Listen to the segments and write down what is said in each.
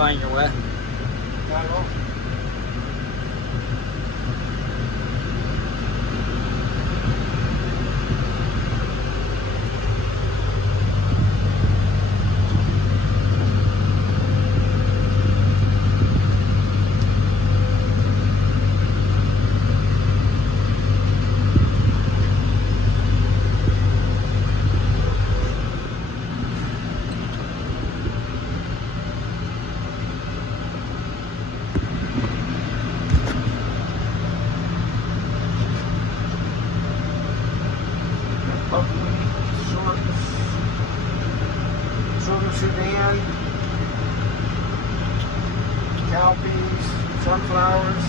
combine your way. Not at all. Sorghum, Sudan, cowpeas, sunflowers.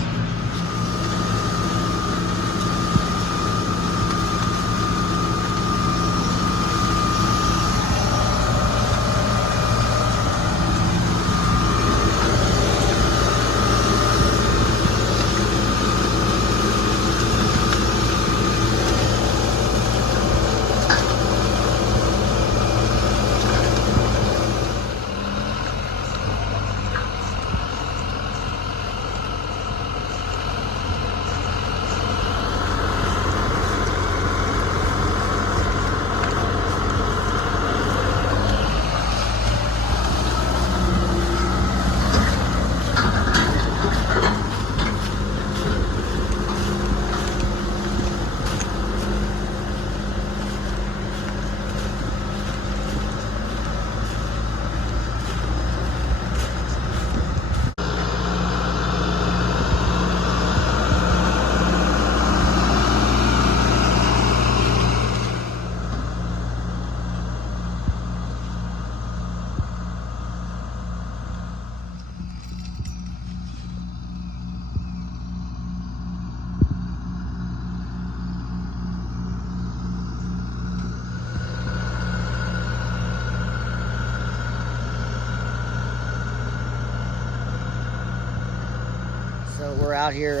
So we're out here,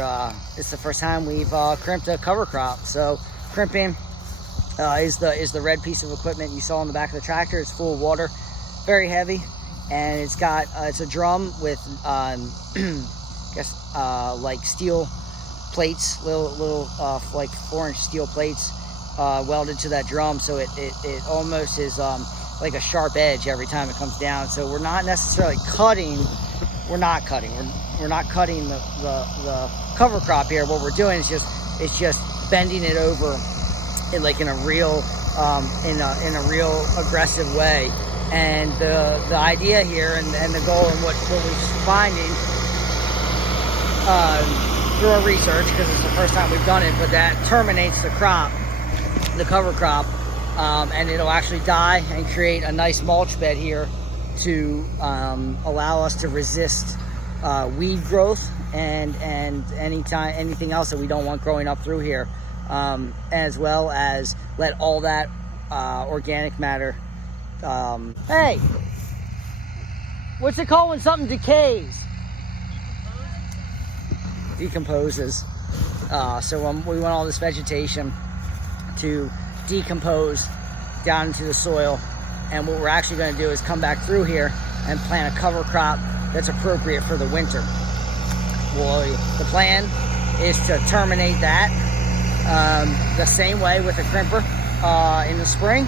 it's the first time we've crimped a cover crop. So crimping is the red piece of equipment you saw on the back of the tractor. It's full of water, very heavy, and it's got, it's a drum with, I guess, like steel plates, little like 4-inch steel plates welded to that drum. So it almost is like a sharp edge every time it comes down. So we're not necessarily cutting. We're not cutting the cover crop here. What we're doing is just bending it over in a real real aggressive way. And the idea here and the goal and what we're finding through our research, because it's the first time we've done it, but that terminates the crop, the cover crop, and it'll actually die and create a nice mulch bed here to allow us to resist weed growth and anything else that we don't want growing up through here, as well as let all that organic matter. Hey, what's it called when something decays? Decomposes. So we want all this vegetation to decompose down into the soil, and what we're actually going to do is come back through here and plant a cover crop that's appropriate for the winter. Well, the plan is to terminate that the same way with a crimper in the spring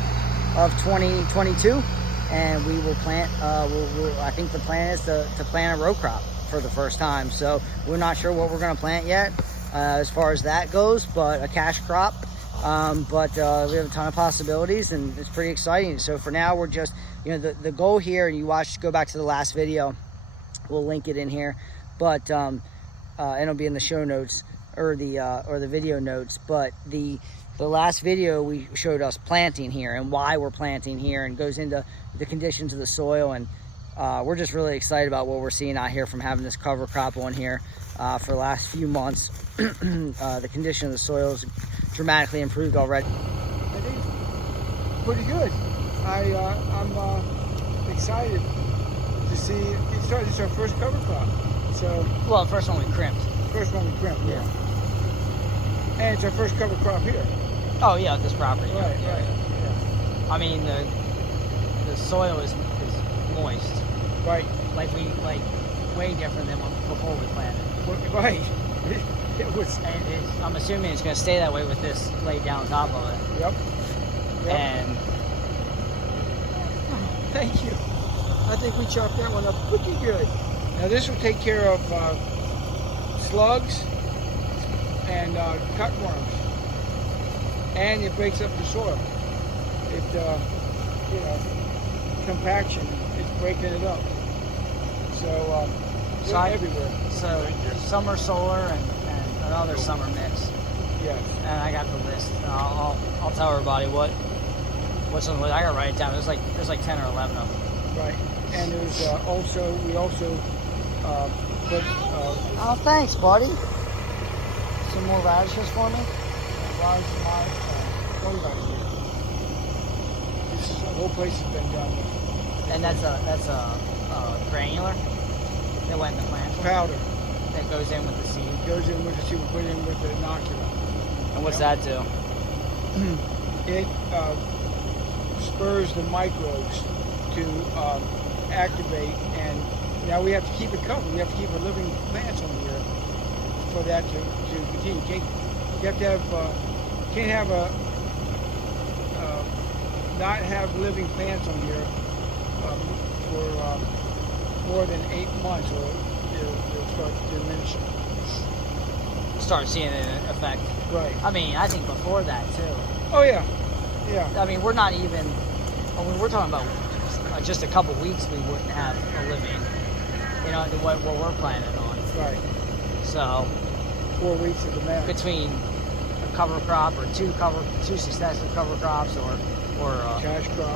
of 2022, and we will plant, I think the plan is to plant a row crop for the first time. So we're not sure what we're going to plant yet as far as that goes, but a cash crop. But we have a ton of possibilities, and it's pretty exciting. So for now, we're just, the goal here, and go back to the last video, we'll link it in here, but and it'll be in the show notes or the video notes. But the last video, we showed us planting here and why we're planting here, and goes into the conditions of the soil. And we're just really excited about what we're seeing out here from having this cover crop on here for the last few months. The condition of the soil is dramatically improved already. I think it's pretty good. I'm excited to see it started. It's our first cover crop. So, well, the first one we crimped. First one we crimped, yeah. And it's our first cover crop here. Oh yeah, this property. Right, yeah. right. Yeah. I mean, the soil is moist. Right. like way different than before we planted. Right. It was. And I'm assuming it's going to stay that way with this laid down on top of it. Yep. And thank you. I think we chopped that one up pretty good. Now this will take care of slugs and cutworms, and it breaks up the soil. It, compaction is breaking it up. So, everywhere. So summer solar and another summer mix. Yes. And I got the list. I'll tell everybody what's on the list. I gotta write it down. There's like 10 or 11 of them. Right. And there's we also put. Oh, thanks, buddy. Some more radishes for me. This is, the whole place has been done with. And that's a granular that went in the plant. Powder. That goes in with the seed. It goes in with the seed. We put it in with the inoculant. And what's that do? It spurs the microbes to activate, and now we have to keep it covered. We have to keep our living plants on here for that to continue. You have to have can't have not have living plants on here for more than 8 months, or it'll start diminishing. Start seeing an effect. Right. I mean, I think before that too. Oh yeah, yeah. I mean, we're not even. I mean, we're talking about just a couple weeks. We wouldn't have a living, what we're planning on. Right. So 4 weeks of the max. Between a cover crop or two successive cover crops, or a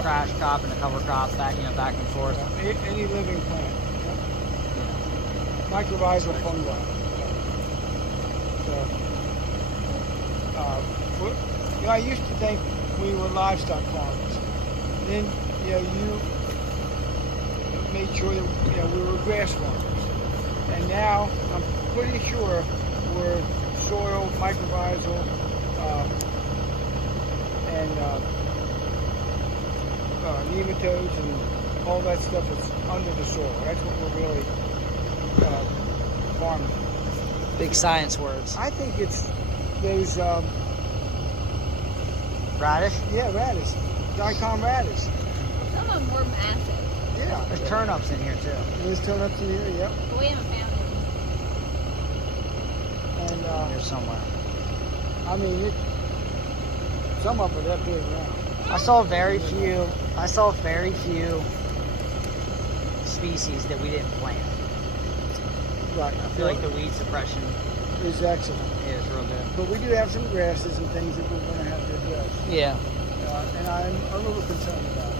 crash crop and a cover crop, back and forth. Yeah. Any living plant. Yep. Microvizal fungi. So, I used to think we were livestock farmers. Then, you made sure that we were grass farmers. And now I'm pretty sure we're soil, microvizal, and nematodes and all that stuff that's under the soil. That's what we're really farming. Big science words. I think it's those radish. Yeah, radish. Daikon radish. Some of them were massive. Yeah. There's turnips in here too. There's turnips in here. Yep. But we haven't found And any. Here somewhere. I mean, some of it that big now. I saw very few species that we didn't plant. Right. I feel like the weed suppression is excellent. is real good. But we do have some grasses and things that we're going to have to address. Yeah. And I'm a little concerned about it,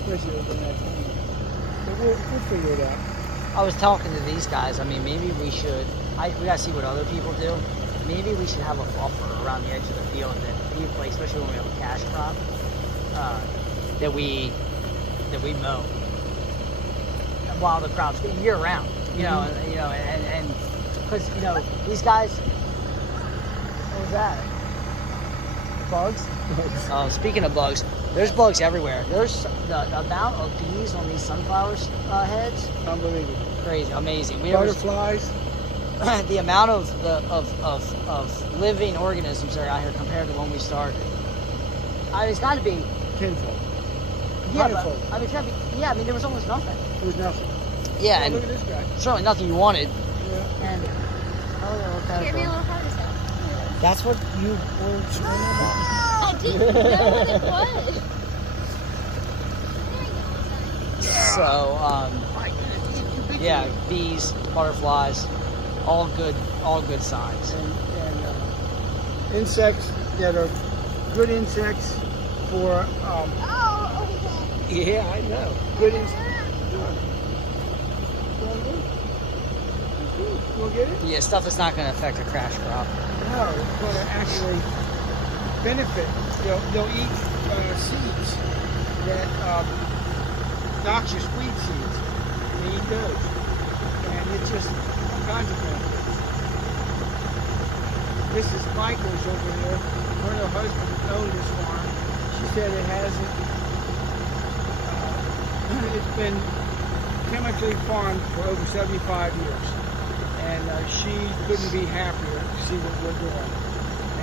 especially over the next week. But we'll figure it out. I was talking to these guys. I mean, maybe we should. We gotta see what other people do. Maybe we should have a buffer around the edge of the field that, like, especially when we have a cash crop, that we mow while the crop's year round. And because these guys. What was that? Bugs? Oh, speaking of bugs, there's bugs everywhere. There's the amount of bees on these sunflower heads. Unbelievable. Crazy, amazing. Butterflies. The amount of living organisms that are out here compared to when we started. It's got to be Tenfold. Yeah, Hundredfold. but, it's gotta be, I mean, there was almost nothing. There was nothing. Yeah, Oh, and look at this guy. certainly nothing you wanted. Yeah. And Give me a little heart attack. that's what you were screaming about. I didn't know what it was. So, yeah, bees, butterflies, all good signs. And insects that are good insects for yeah, I know. Good insects. We'll get it? Yeah, stuff that's not going to affect a crash crop. No, it's going to actually benefit. They'll eat seeds that noxious weed seeds. They eat those, and it's just all kinds of benefits. Mrs. Michaels over there, her and her husband own this farm. She said it hasn't. It's been chemically farmed for over 75 years. And she couldn't be happier to see what we're doing.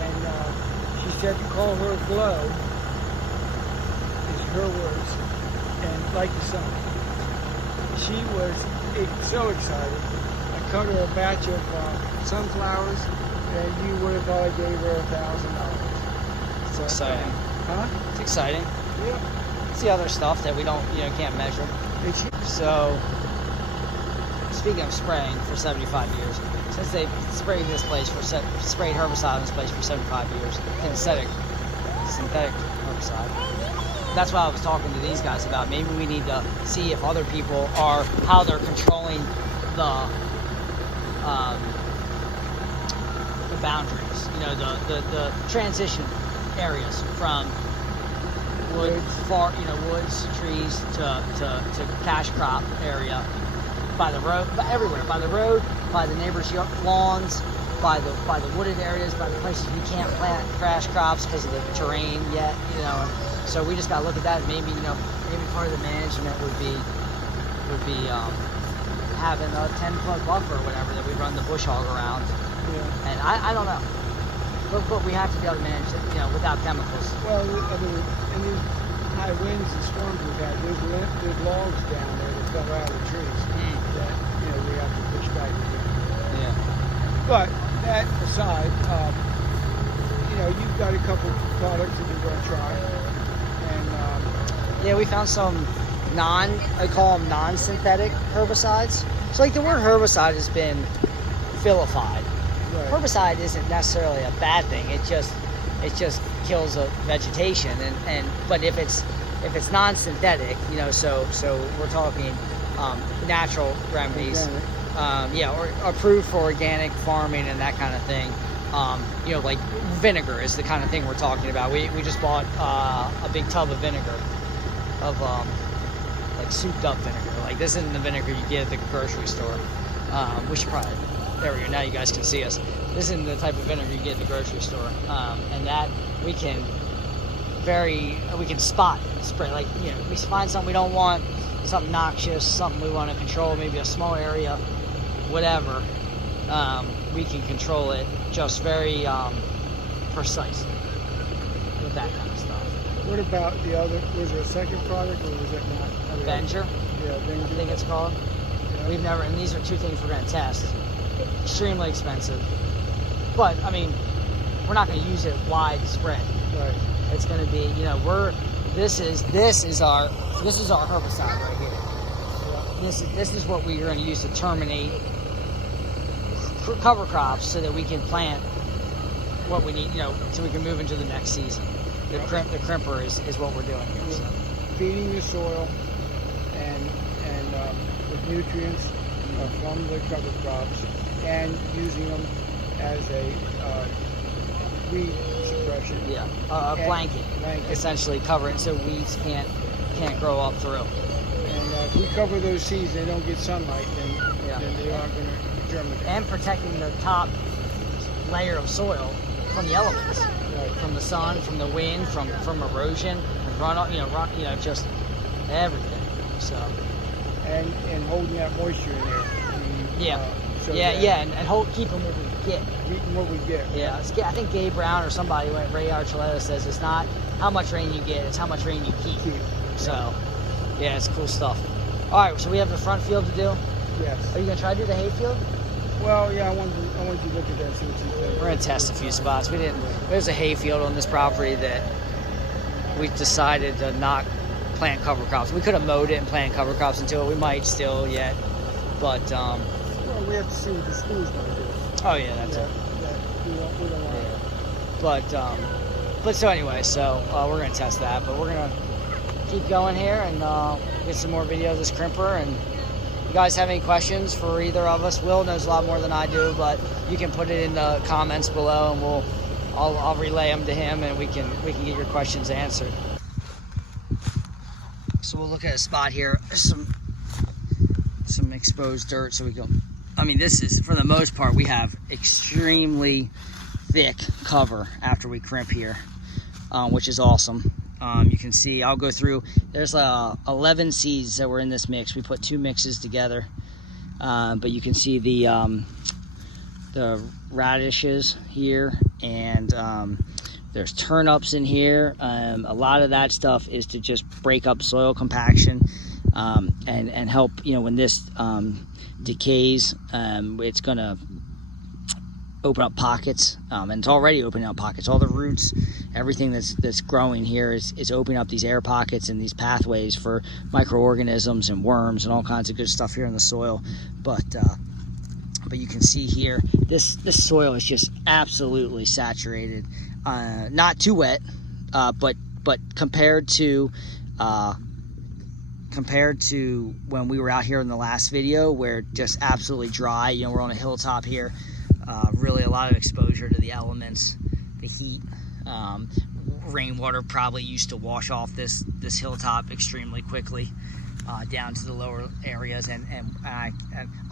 And she said to call her Glow, is her words, and like the sun. She was so excited. I cut her a batch of sunflowers, and you would have thought I gave her $1,000. It's exciting. Huh? It's exciting. Yeah. It's the other stuff that we don't, can't measure. So, speaking of spraying for 75 years, since they've sprayed this place sprayed herbicide on this place for 75 years, synthetic herbicide. That's why I was talking to these guys about. Maybe we need to see if other people are, how they're controlling the boundaries, the transition areas from woods, trees to cash crop area, by the road, everywhere, by the road, by the neighbors' lawns, by the wooded areas, by the places we can't plant cash crops because of the terrain yet, So we just got to look at that. Maybe part of the management would be having a 10-foot buffer or whatever that we run the bush hog around. Yeah. And I don't know, but we have to be able to manage it, without chemicals. Well, I mean, in these high winds and storms we've had, there's logs down there that fell out of the trees that we have to push back again. Yeah. But that aside, you've got a couple products that we're going to try, and yeah, we found some I call them non-synthetic herbicides. So like the word herbicide has been vilified. right. Herbicide isn't necessarily a bad thing. It just kills a vegetation, but if it's non-synthetic, so we're talking natural remedies, or approved for organic farming and that kind of thing. Like vinegar is the kind of thing we're talking about. We just bought a big tub of vinegar, of like souped up vinegar. Like this isn't the vinegar you get at the grocery store. We should probably, there we go, now you guys can see us. This isn't the type of vinegar you get at the grocery store. And that we can spot spray, like, we find something we don't want, something noxious, something we want to control, maybe a small area, whatever, we can control it just very precisely with that kind of stuff. What about the other? Was there a second product, or was that not? Avenger, Yeah, Avenger. I think it's called. Yeah. We've never, and these are two things we're going to test. Extremely expensive, but I mean, we're not going to use it widespread. Right. It's going to be, this is our herbicide right here. This is what we're going to use to terminate cover crops so that we can plant what we need, so we can move into the next season. The crimper is what we're doing here. So. Feeding the soil and with nutrients from the cover crops, and using them as a weed suppression. Yeah, a blanket, essentially covering so weeds can't grow up through. And if we cover those seeds, they don't get sunlight, then they aren't going to germinate. And protecting the top layer of soil from the elements, Right. from the sun, from the wind, from erosion, and runoff, just everything. So. And holding that moisture in there. And keep them what we get. Eating what we get. Yeah, I think Gabe Brown or somebody, Ray Archuleta says it's not how much rain you get, it's how much rain you keep. So, yeah, it's cool stuff. All right, so we have the front field to do. Yes. Are you gonna try to do the hay field? Well, yeah, I wanted you to look at that and see what you think. We're gonna test a few spots. There's a hay field on this property that we decided to not plant cover crops. We could have mowed it and planted cover crops into it. We might still yet, but well, we have to see what the school's going to do. Oh yeah, that's it. We don't want But so anyway, so we're gonna test that, but we're gonna keep going here and get some more videos of this crimper. And you guys have any questions for either of us? Will knows a lot more than I do, but you can put it in the comments below, and I'll relay them to him, and we can get your questions answered. So we'll look at a spot here, some exposed dirt, so we go. I mean, this is, for the most part, we have extremely thick cover after we crimp here, which is awesome. You can see, I'll go through, there's 11 seeds that were in this mix. We put 2 mixes together, but you can see the radishes here, and there's turnips in here. A lot of that stuff is to just break up soil compaction and help, when this decays, it's gonna open up pockets, and it's already opening up pockets. All the roots, everything that's growing here is opening up these air pockets and these pathways for microorganisms and worms and all kinds of good stuff here in the soil. But you can see here, this soil is just absolutely saturated. Not too wet, but compared to when we were out here in the last video, where just absolutely dry. We're on a hilltop here. Really a lot of exposure to the elements, the heat. Rainwater probably used to wash off this hilltop extremely quickly down to the lower areas, and I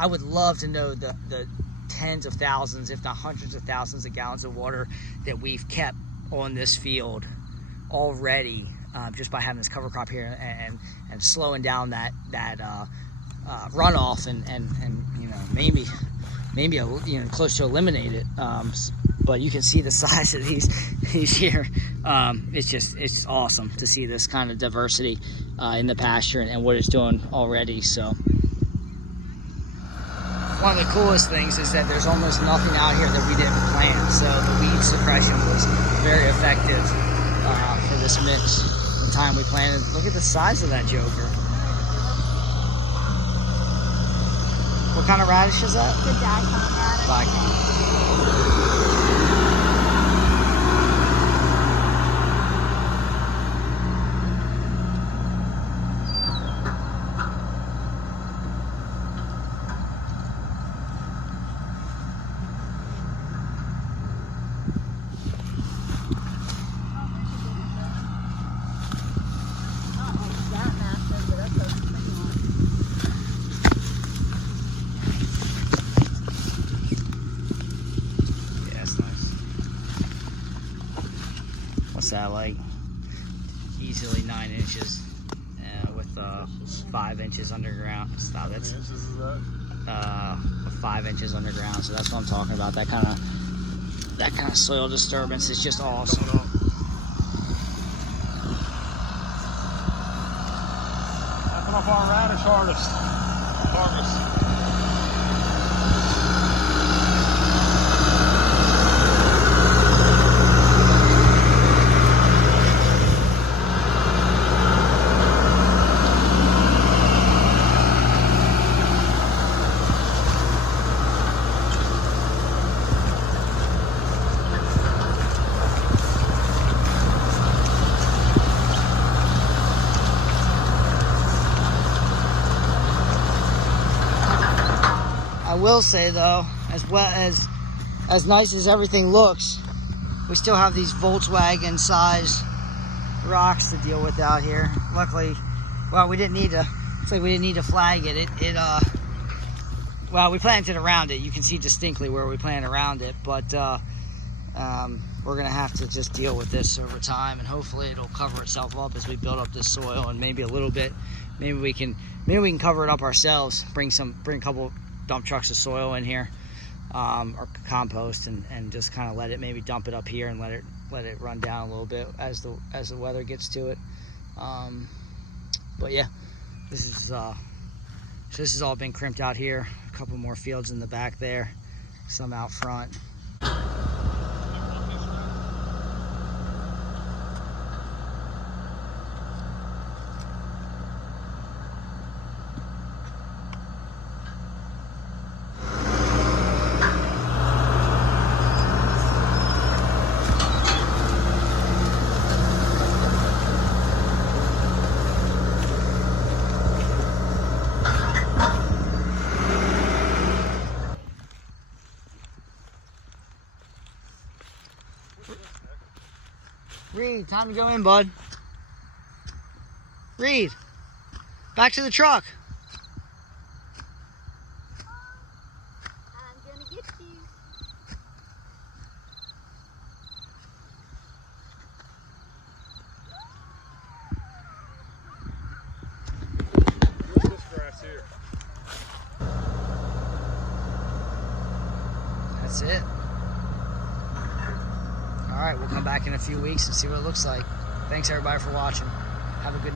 would love to know the tens of thousands, if not hundreds of thousands of gallons of water that we've kept on this field already, just by having this cover crop here and slowing down that runoff and maybe close to eliminate it. But you can see the size of these here. It's awesome to see this kind of diversity in the pasture and what it's doing already. So one of the coolest things is that there's almost nothing out here that we didn't plant. So the weed suppression was very effective for this mix. The time we planted, look at the size of that joker. What kind of radish is that? The daikon radish. Daikon. That like easily 9 inches with 5 inches underground. Stop, that's 5 inches underground. So that's what I'm talking about. That kind of soil disturbance is just awesome. Nothing off our radish harvest. I will say though, as nice as everything looks, we still have these Volkswagen size rocks to deal with out here. Luckily, well, we didn't need to. Looks like we didn't need to flag it. Well, we planted around it. You can see distinctly where we planted around it, but we're gonna have to just deal with this over time, and hopefully it'll cover itself up as we build up this soil, and maybe a little bit. Maybe we can cover it up ourselves. Bring a couple dump trucks of soil in here, or compost, and just kind of let it, maybe dump it up here and let it run down a little bit as the weather gets to it. But yeah, this has all been crimped out here. A couple more fields in the back there, some out front. Reed, time to go in, bud. Reed, back to the truck. I'm gonna get you. That's it. All right, we'll come back in a few weeks and see what it looks like. Thanks everybody for watching. Have a good